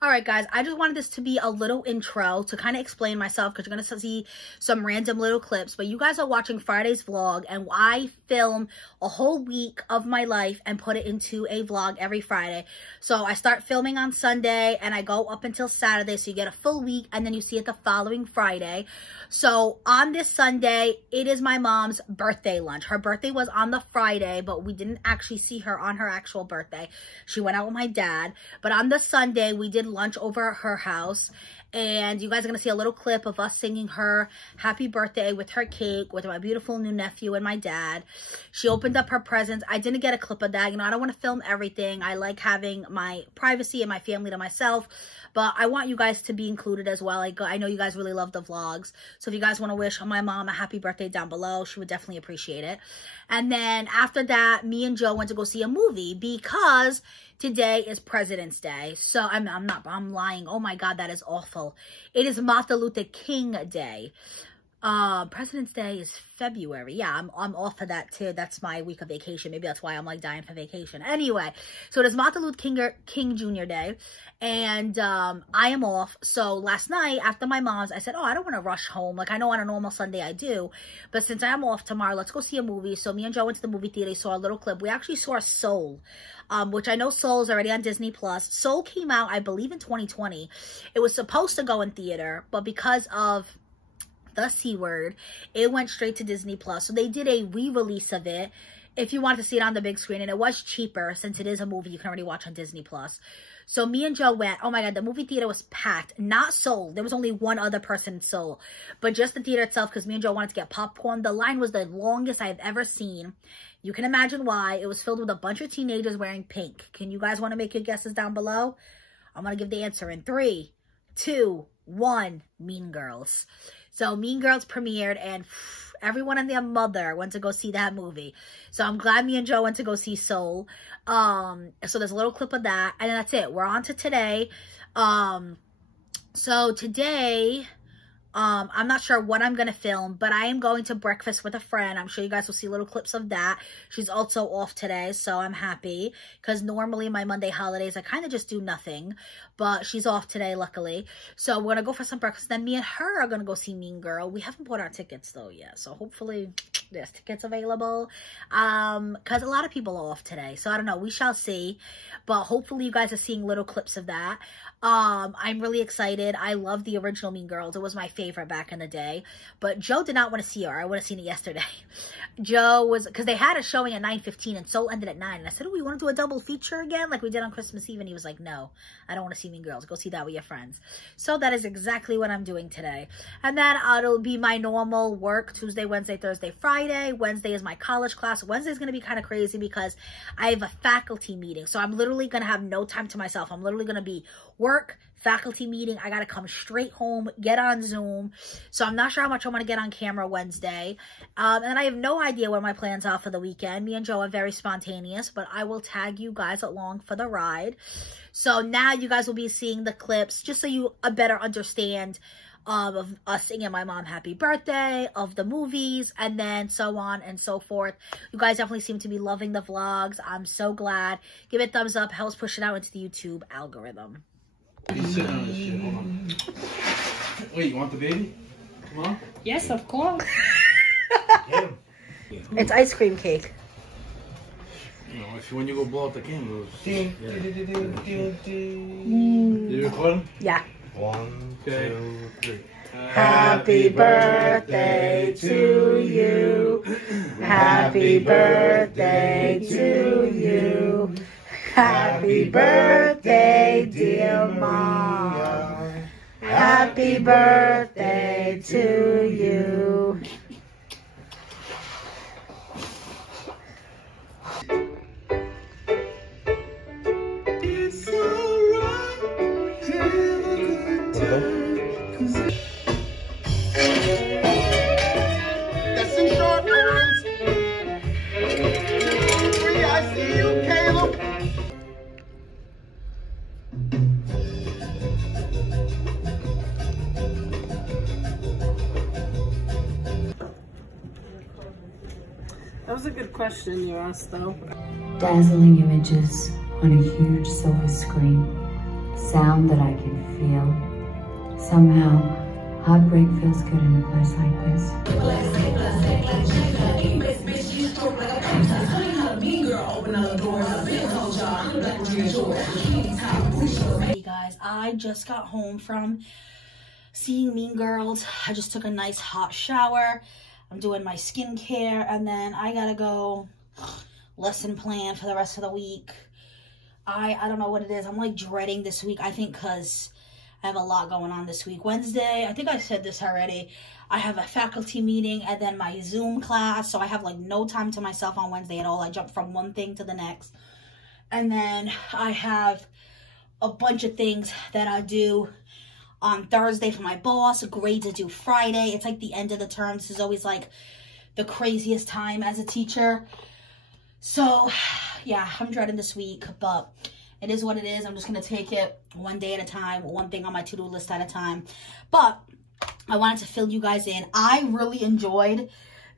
All right, guys, I just wanted this to be a little intro to kind of explain myself because you're going to see some random little clips. But you guys are watching Friday's vlog, and I film a whole week of my life and put it into a vlog every Friday. So I start filming on Sunday, and I go up until Saturday, so you get a full week, and then you see it the following Friday. So on this Sunday, it is my mom's birthday lunch. Her birthday was on the Friday, but we didn't actually see her on her actual birthday. She went out with my dad. But on the Sunday, we did lunch over at her house, and you guys are going to see a little clip of us singing her happy birthday with her cake with my beautiful new nephew and my dad. She opened up her presents. I didn't get a clip of that. You know, I don't want to film everything. I like having my privacy and my family to myself, but I want you guys to be included as well. I know you guys really love the vlogs, so if you guys want to wish my mom a happy birthday down below, she would definitely appreciate it. And then after that, me and Joe went to go see a movie because today is President's Day. So I'm lying. Oh my God, that is awful. It is Martin Luther King Day. President's Day is February. Yeah, I'm off of that too. That's my week of vacation. Maybe that's why I'm like dying for vacation. Anyway, so it is Martin Luther King Jr. Day, and I am off. So last night after my mom's, I said, oh, I don't want to rush home. Like, I know on a normal Sunday I do, but since I am off tomorrow, let's go see a movie. So me and Joe went to the movie theater, saw a little clip. We actually saw Soul, which I know Soul is already on Disney+. Soul came out, I believe, in 2020. It was supposed to go in theater, but because of the C word, it went straight to Disney+. So they did a re-release of it if you want to see it on the big screen, and it was cheaper since it is a movie you can already watch on Disney+. So me and Joe went. Oh my God, the movie theater was packed. Not Soul. There was only one other person in Soul, but just the theater itself, because me and Joe wanted to get popcorn. The line was the longest I've ever seen. You can imagine why. It was filled with a bunch of teenagers wearing pink. Can you guys want to make your guesses down below? I'm going to give the answer in 3, 2, 1. Mean Girls. So Mean Girls premiered, and everyone and their mother went to go see that movie. So I'm glad me and Joe went to go see Soul. So there's a little clip of that, and that's it. We're on to today. So today, I'm not sure what I'm going to film, but I am going to breakfast with a friend. I'm sure you guys will see little clips of that. She's also off today, so I'm happy, because normally my Monday holidays, I kind of just do nothing, but she's off today, luckily. So we're going to go for some breakfast. Then me and her are going to go see Mean Girl. We haven't bought our tickets, though, yet, so hopefully there's tickets available, because a lot of people are off today, so I don't know. We shall see, but hopefully you guys are seeing little clips of that. I'm really excited. I love the original Mean Girls. It was my favorite back in the day, but Joe did not want to see her. I would have seen it yesterday. Joe was, because they had a showing at 9:15 and Soul ended at 9, and I said, oh, we want to do a double feature again like we did on Christmas Eve, and he was like, no, I don't want to see Mean Girls. Go see that with your friends. So that is exactly what I'm doing today. And then it'll be my normal work Tuesday, Wednesday, Thursday, Friday. Wednesday is my college class. Wednesday is going to be kind of crazy because I have a faculty meeting, so I'm literally going to have no time to myself. I'm literally going to be work, faculty meeting. I got to come straight home, get on Zoom. So I'm not sure how much I want to get on camera Wednesday. And I have no idea what my plans are for the weekend. Me and Joe are very spontaneous, but I will tag you guys along for the ride. So now you guys will be seeing the clips just so you better understand of us singing my mom happy birthday, of the movies, and then so on and so forth. You guys definitely seem to be loving the vlogs. I'm so glad. Give it a thumbs up. Helps push it out into the YouTube algorithm. He's sitting on this shit. Hold on. Wait, you want the baby? Come on. Yes, of course. It's ice cream cake. You know, when you go blow up the candles. Yeah. You recording? Yeah. 1, 2, 3. Happy birthday to you. Happy birthday to you. Happy birthday, dear Mom. Happy birthday to you. It's alright to have a good time. That's some short ones. 3, I see you, Caleb. That was a good question you asked, though. Dazzling images on a huge silver screen. sound that I can feel. Somehow, heartbreak feels good in a place like this. Hey guys, I just got home from seeing Mean Girls. I just took a nice hot shower. I'm doing my skincare, and then I gotta go lesson plan for the rest of the week. I don't know what it is. I'm like dreading this week. I think because I have a lot going on this week. Wednesday, I think I said this already, I have a faculty meeting and then my Zoom class. So I have like no time to myself on Wednesday at all. I jump from one thing to the next. And then I have a bunch of things that I do on Thursday for my boss. Grades are due Friday. It's like the end of the term. This is always like the craziest time as a teacher. So yeah, I'm dreading this week, but it is what it is. I'm just going to take it one day at a time, one thing on my to-do list at a time. But I wanted to fill you guys in. I really enjoyed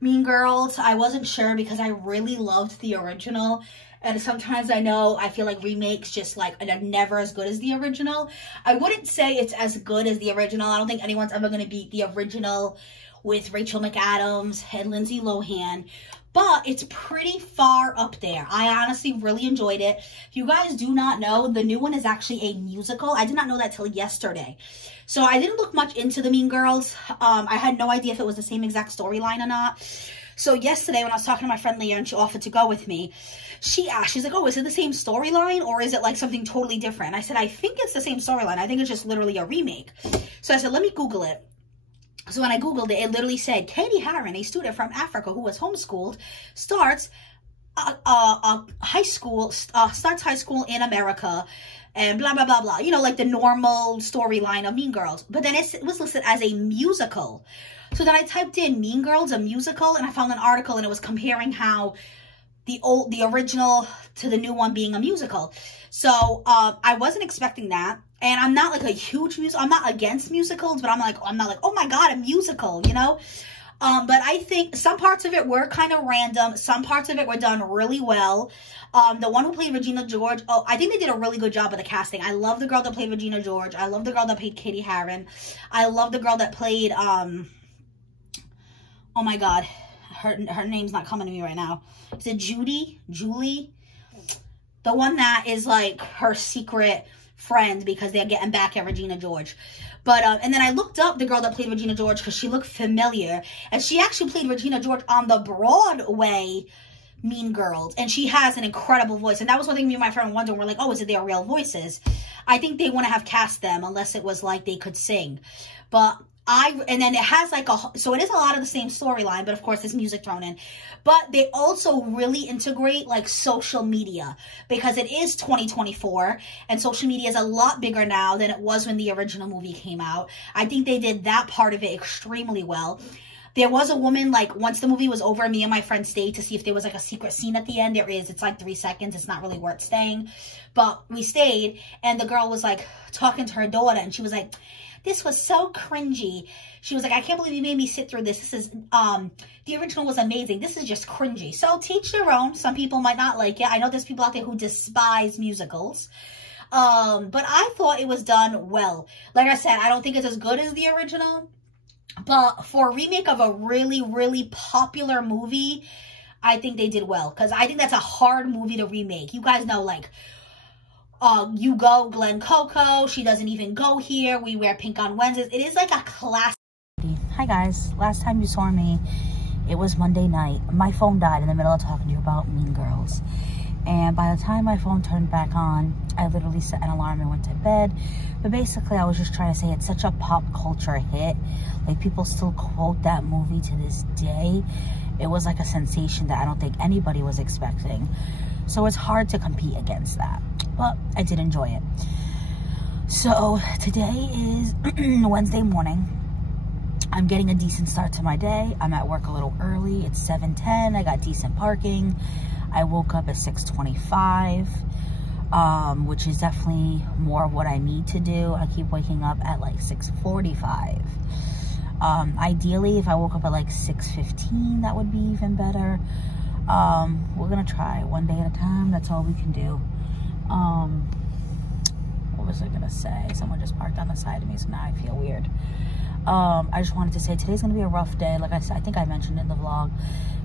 Mean Girls. I wasn't sure because I really loved the original. And sometimes I feel like remakes just like are never as good as the original. I wouldn't say it's as good as the original. I don't think anyone's ever going to beat the original with Rachel McAdams and Lindsay Lohan. But it's pretty far up there. I honestly really enjoyed it. If you guys do not know, the new one is actually a musical. I did not know that till yesterday. So I didn't look much into the Mean Girls. I had no idea if it was the same exact storyline or not. So yesterday when I was talking to my friend Leah and she offered to go with me, she asked, she's like, oh, is it the same storyline or is it like something totally different? I said, I think it's the same storyline. I think it's just literally a remake. So I said, let me Google it. So when I Googled it, it literally said, Katie Harron, a student from Africa who was homeschooled, starts high school in America and blah, blah, blah, blah. You know, like the normal storyline of Mean Girls. But then it was listed as a musical. So then I typed in Mean Girls, a musical, and I found an article and it was comparing how the original to the new one being a musical. So I wasn't expecting that. And I'm not like a huge I'm not against musicals, but I'm not like, oh my God, a musical, you know? But I think some parts of it were kind of random. Some parts of it were done really well. The one who played Regina George, I think they did a really good job of the casting. I love the girl that played Regina George. I love the girl that played Katie Harron. I love the girl that played, oh my God, her name's not coming to me right now. Is it Julie? The one that is like her secret friend because they're getting back at Regina George. But and then I looked up the girl that played Regina George because she looked familiar, and she actually played Regina George on the Broadway Mean Girls, and she has an incredible voice. And that was one thing me and my friend wondered. We're like, oh, is it their real voices? I think they want to have cast them unless it was like they could sing. But and then it has like so it is a lot of the same storyline, but of course there's music thrown in. But they also really integrate like social media because it is 2024 and social media is a lot bigger now than it was when the original movie came out. I think they did that part of it extremely well. There was a woman, like, once the movie was over, me and my friend stayed to see if there was, like, a secret scene at the end. There is. It's, like, 3 seconds. It's not really worth staying. But we stayed, and the girl was, like, talking to her daughter, and she was like, this was so cringy. She was like, I can't believe you made me sit through this. This is, the original was amazing. This is just cringy. So, teach their own. Some people might not like it. I know there's people out there who despise musicals. But I thought it was done well. Like I said, I don't think it's as good as the original. But for a remake of a really, really popular movie, I think they did well. Because I think that's a hard movie to remake. You guys know, like, You Go, Glen Coco, She Doesn't Even Go Here, We Wear Pink on Wednesdays. It is like a classic. Hi, guys. Last time you saw me, it was Monday night. My phone died in the middle of talking to you about Mean Girls. And by the time my phone turned back on, I literally set an alarm and went to bed. But basically, I was just trying to say it's such a pop culture hit. Like, people still quote that movie to this day. It was like a sensation that I don't think anybody was expecting. So it's hard to compete against that. But I did enjoy it. So today is Wednesday morning. I'm getting a decent start to my day. I'm at work a little early. It's 7:10. I got decent parking. I woke up at 6:25, which is definitely more of what I need to do. I keep waking up at like 6:45. Ideally, if I woke up at like 6:15, that would be even better. We're gonna try one day at a time. That's all we can do. What was was I gonna say? Someone just parked on the side of me, so now I feel weird. I just wanted to say today's gonna be a rough day. Like I said, I think I mentioned it in the vlog,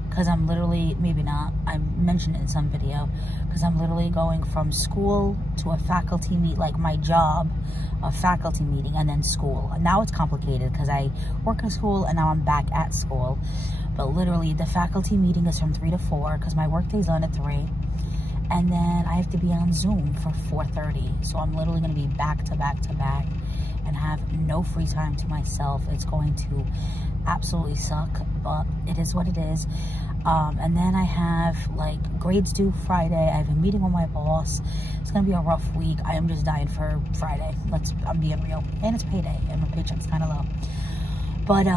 because I'm literally, maybe not, I mentioned it in some video, because I'm literally going from school to a faculty meet, like my job, a faculty meeting, and then school. And now it's complicated because I work in school and now I'm back at school. But literally the faculty meeting is from 3 to 4 because my work day's on at 3. And then I have to be on Zoom for 4:30. So I'm literally going to be back to back to back and have no free time to myself. It's going to absolutely suck, but it is what it is. And then I have like grades due Friday. I have a meeting with my boss. It's gonna be a rough week. I am just dying for Friday. I'm being real. And it's payday and my paycheck's kind of low. But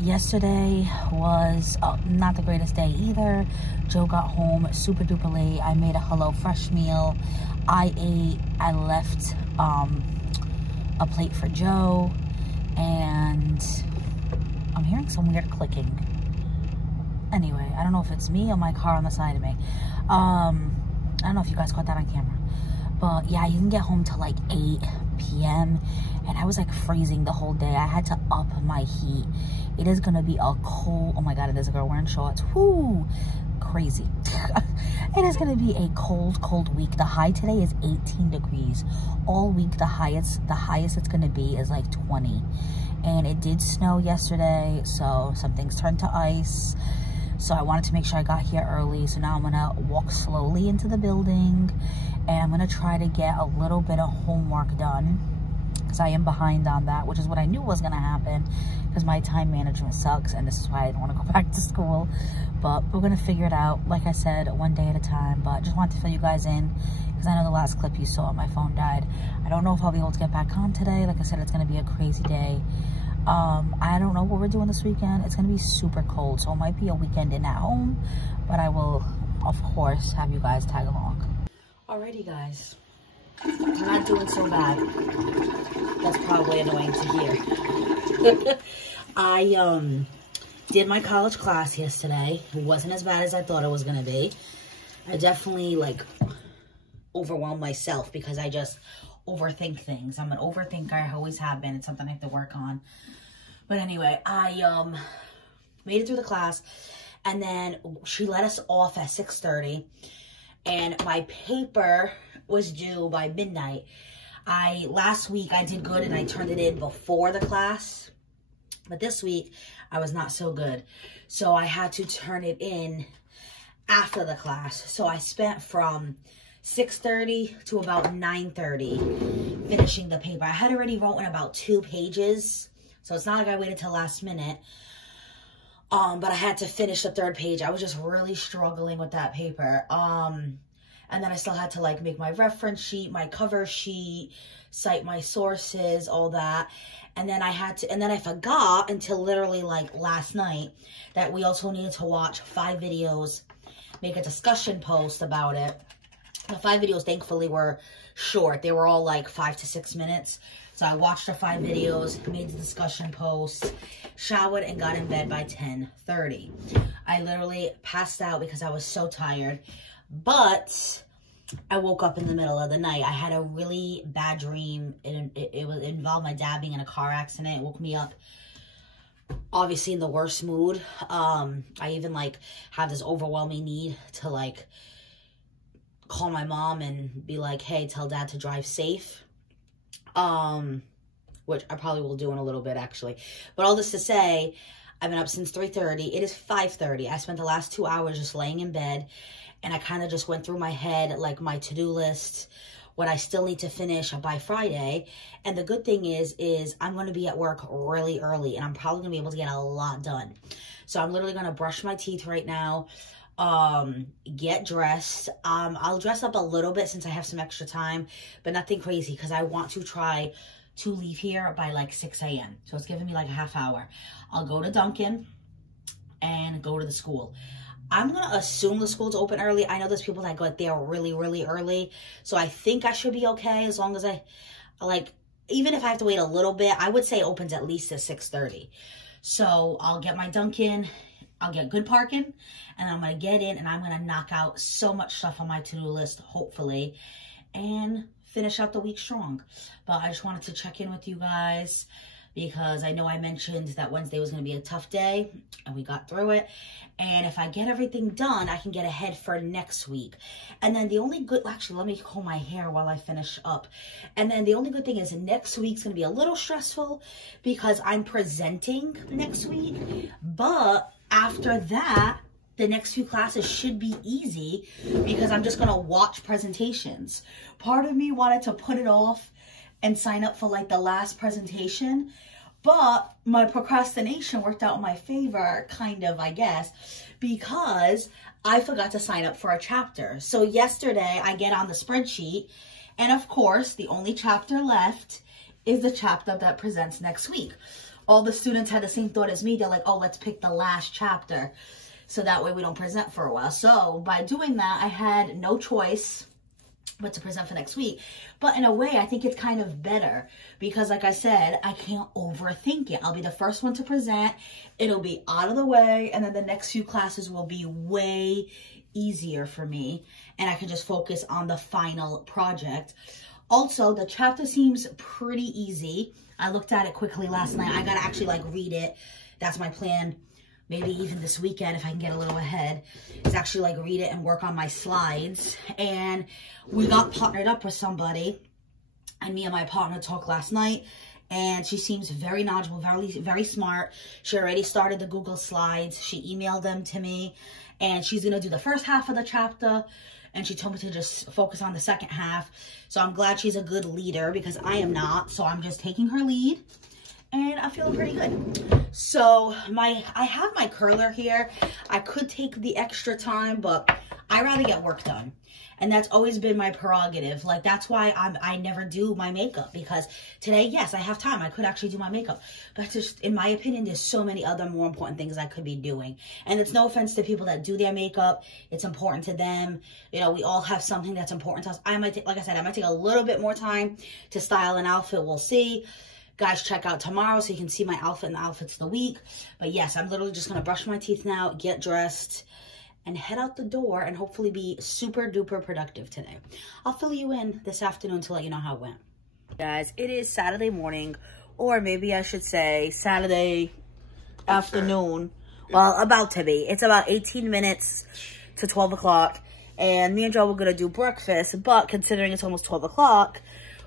yesterday was not the greatest day either. Joe got home super duper late. I made a HelloFresh meal. I ate. I left a plate for Joe, and I'm hearing some weird clicking. Anyway, I don't know if it's me or my car on the side of me. I don't know if you guys caught that on camera. But yeah, you can get home till like 8 p.m. and I was like freezing the whole day. I had to up my heat. It is gonna be a cold, oh my god, there's a girl wearing shorts. Whoo, crazy. It is gonna be a cold week. The high today is 18 degrees. All week the highest it's gonna be is like 20. And it did snow yesterday, so some things turned to ice. So I wanted to make sure I got here early. So now I'm gonna walk slowly into the building and I'm gonna try to get a little bit of homework done because I am behind on that, which is what I knew was gonna happen because my time management sucks and this is why I don't wanna go back to school. But we're gonna figure it out, like I said, one day at a time. But just wanted to fill you guys in because I know the last clip you saw, my phone died. I don't know if I'll be able to get back on today. Like I said, it's gonna be a crazy day. I don't know what we're doing this weekend. It's gonna be super cold, so it might be a weekend in at home, but I will, of course, have you guys tag along. Alrighty, guys. I'm not doing so bad. That's probably annoying to hear. I did my college class yesterday. It wasn't as bad as I thought it was gonna be. I definitely like overwhelmed myself because I just overthink things. I'm an overthinker. I always have been. It's something I have to work on. But anyway, I made it through the class, and then she let us off at 6:30, and my paper was due by midnight. Last week I did good and I turned it in before the class, but this week I was not so good. So I had to turn it in after the class. So I spent from 6:30 to about 9:30 finishing the paper. I had already written about 2 pages, so it's not like I waited till last minute. But I had to finish the 3rd page. I was just really struggling with that paper. And then I still had to like make my reference sheet, my cover sheet, cite my sources, all that. And then I forgot until literally like last night that we also needed to watch 5 videos, make a discussion post about it. The 5 videos, thankfully, were short. They were all like 5 to 6 minutes. So I watched the 5 videos, made the discussion post, showered, and got in bed by 10:30. I literally passed out because I was so tired. But I woke up in the middle of the night. I had a really bad dream. It involved my dad being in a car accident. It woke me up, obviously, in the worst mood. I even like have this overwhelming need to like call my mom and be like, hey, tell dad to drive safe. Which I probably will do in a little bit, actually. But all this to say, I've been up since 3:30. It is 5:30. I spent the last 2 hours just laying in bed, and I kind of just went through my head, like my to-do list, what I still need to finish by Friday. And the good thing is I'm going to be at work really early, and I'm probably going to be able to get a lot done. So I'm literally going to brush my teeth right now, get dressed. I'll dress up a little bit since I have some extra time, but nothing crazy because I want to try to leave here by like 6 a.m. So it's giving me like a half hour. I'll go to Dunkin' and go to the school. I'm going to assume the school's open early. I know there's people that go there really, really early. So I think I should be okay as long as I, like, even if I have to wait a little bit, I would say it opens at least at 6:30. So I'll get my Dunkin', I'll get good parking, and I'm going to get in and I'm going to knock out so much stuff on my to-do list, hopefully, and finish out the week strong. But I just wanted to check in with you guys because I know I mentioned that Wednesday was going to be a tough day and we got through it. And if I get everything done, I can get ahead for next week. And then the only good, actually, let me comb my hair while I finish up. And then the only good thing is next week's going to be a little stressful because I'm presenting next week. But after that, the next few classes should be easy because I'm just going to watch presentations. Part of me wanted to put it off and sign up for like the last presentation, but my procrastination worked out in my favor, kind of, I guess, because I forgot to sign up for a chapter. So yesterday I get on the spreadsheet and of course the only chapter left is the chapter that presents next week. All the students had the same thought as me. They're like, oh, let's pick the last chapter so that way we don't present for a while. So by doing that, I had no choice but to present for next week. But in a way, I think it's kind of better because like I said, I can't overthink it. I'll be the first one to present. It'll be out of the way. And then the next few classes will be way easier for me. And I can just focus on the final project. Also, the chapter seems pretty easy. I looked at it quickly last night. I gotta actually like read it. That's my plan. Maybe even this weekend if I can get a little ahead, is actually like read it and work on my slides. And we got partnered up with somebody, and me and my partner talked last night, and she seems very knowledgeable, very smart. She already started the Google Slides. She emailed them to me, and she's gonna do the first half of the chapter, and she told me to just focus on the second half. So I'm glad she's a good leader because I am not, so I'm just taking her lead. And I'm feeling pretty good. So I have my curler here. I could take the extra time, but I rather get work done. And that's always been my prerogative. Like, that's why I never do my makeup. Because today, yes, I have time. I could actually do my makeup. But just, in my opinion, there's so many other more important things I could be doing. And it's no offense to people that do their makeup. It's important to them. You know, we all have something that's important to us. I might take, like I said, I might take a little bit more time to style an outfit. We'll see. Guys, check out tomorrow so you can see my outfit and the outfits of the week. But yes, I'm literally just going to brush my teeth now, get dressed, and head out the door and hopefully be super duper productive today. I'll fill you in this afternoon to let you know how it went. Guys, it is Saturday morning, or maybe I should say Saturday afternoon. Well, about to be. It's about 18 minutes to 12 o'clock. And me and Joe were going to do breakfast, but considering it's almost 12 o'clock,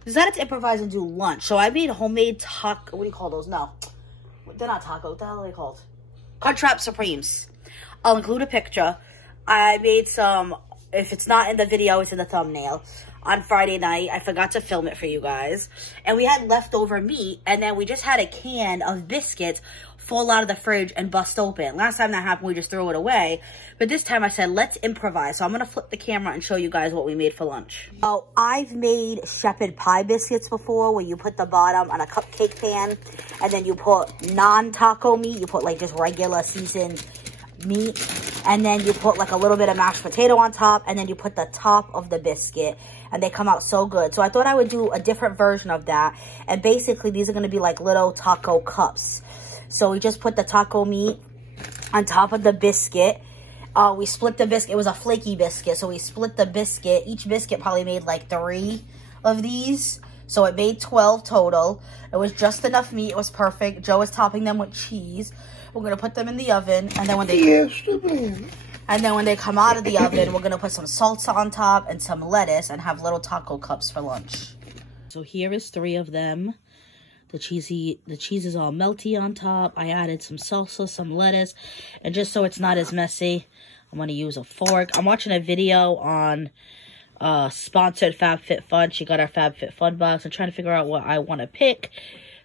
decided to improvise and do lunch. So I made homemade taco, what do you call those? No, they're not taco. What the hell are they called? Crunchwrap Supremes. I'll include a picture. I made some, if it's not in the video, it's in the thumbnail. On Friday night, I forgot to film it for you guys. And we had leftover meat, and then we just had a can of biscuits fall out of the fridge and bust open. Last time that happened, we just threw it away. But this time I said, let's improvise. So I'm going to flip the camera and show you guys what we made for lunch. Oh, I've made shepherd pie biscuits before where you put the bottom on a cupcake pan and then you put non-taco meat. You put like just regular seasoned meat. And then you put like a little bit of mashed potato on top and then you put the top of the biscuit. And they come out so good. So I thought I would do a different version of that. And basically these are going to be like little taco cups. So we just put the taco meat on top of the biscuit. We split the biscuit. It was a flaky biscuit. So we split the biscuit. Each biscuit probably made like 3 of these. So it made 12 total. It was just enough meat. It was perfect. Joe is topping them with cheese. We're going to put them in the oven. And then when they come out of the oven, we're going to put some salsa on top and some lettuce and have little taco cups for lunch. So here is 3 of them. The cheese is all melty on top. I added some salsa, some lettuce. And just so it's not as messy, I'm going to use a fork. I'm watching a video on sponsored FabFitFun. She got our FabFitFun box. I'm trying to figure out what I want to pick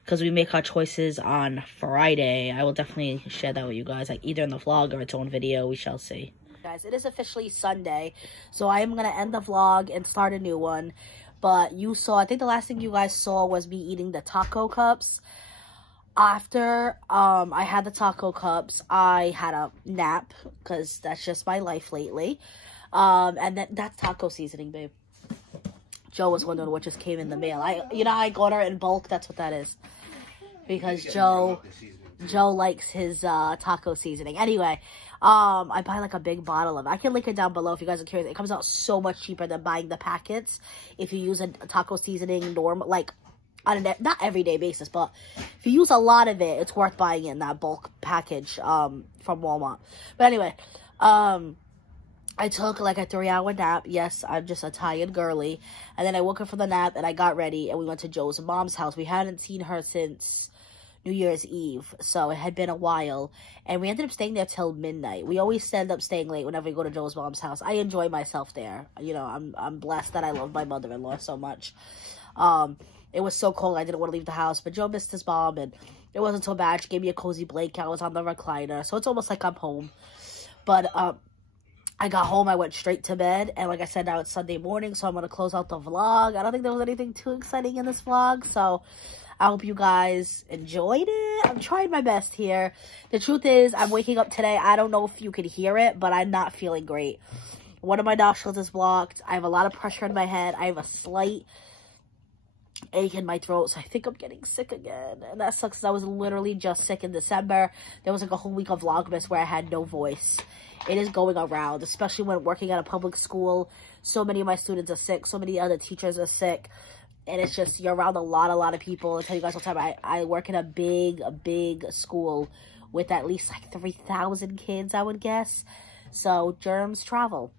because we make our choices on Friday. I will definitely share that with you guys, like either in the vlog or its own video. We shall see. Guys, it is officially Sunday, so I am going to end the vlog and start a new one. But you saw, I think the last thing you guys saw was me eating the taco cups. After I had the taco cups, I had a nap because that's just my life lately. And that's taco seasoning, babe. Joe was wondering what just came in the mail. I got her in bulk. That's what that is. Because Joe likes his taco seasoning. Anyway, I buy like a big bottle of it. I can link it down below if you guys are curious. It comes out so much cheaper than buying the packets if you use a taco seasoning like on a not everyday basis, but if you use a lot of it, it's worth buying in that bulk package from Walmart. But anyway, I took like a 3-hour nap. Yes, I'm just a tired girly. And then I woke up from the nap and I got ready and we went to Joe's mom's house. We hadn't seen her since New Year's Eve, so it had been a while, and we ended up staying there till midnight. We always end up staying late whenever we go to Joe's mom's house. I enjoy myself there. You know, I'm blessed that I love my mother-in-law so much. It was so cold I didn't want to leave the house, but Joe missed his mom, and it wasn't so bad. She gave me a cozy blanket. I was on the recliner, so it's almost like I'm home. But I got home, I went straight to bed, and like I said, now it's Sunday morning, so I'm going to close out the vlog. I don't think there was anything too exciting in this vlog, so I hope you guys enjoyed it. I'm trying my best here. The truth is, I'm waking up today. I don't know if you can hear it, but I'm not feeling great. One of my nostrils is blocked. I have a lot of pressure in my head. I have a slight ache in my throat, so I think I'm getting sick again. And that sucks, because I was literally just sick in December. There was like a whole week of Vlogmas where I had no voice. It is going around, especially when working at a public school. So many of my students are sick. So many other teachers are sick. And it's just, you're around a lot of people. I tell you guys all the time, I work in a big school with at least like 3,000 kids, I would guess. So germs travel.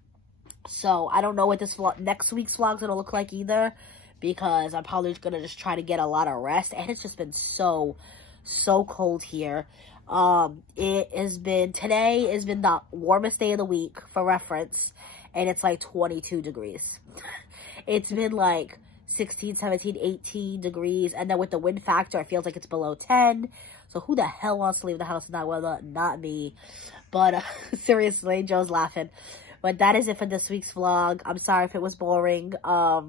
So I don't know what this vlog, next week's vlog's gonna look like either, because I'm probably gonna just try to get a lot of rest. And it's just been so cold here. Today has been the warmest day of the week for reference, and it's like 22 degrees. It's been like 16, 17, 18 degrees, and then with the wind factor, it feels like it's below 10. So who the hell wants to leave the house in that weather? Not me. But seriously, Joe's laughing. But that is it for this week's vlog. I'm sorry if it was boring. I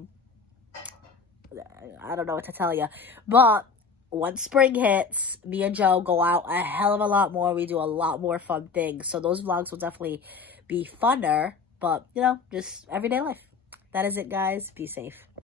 don't know what to tell you. But once spring hits, me and Joe go out a hell of a lot more. We do a lot more fun things. So those vlogs will definitely be funner. But, you know, just everyday life. That is it, guys. Be safe.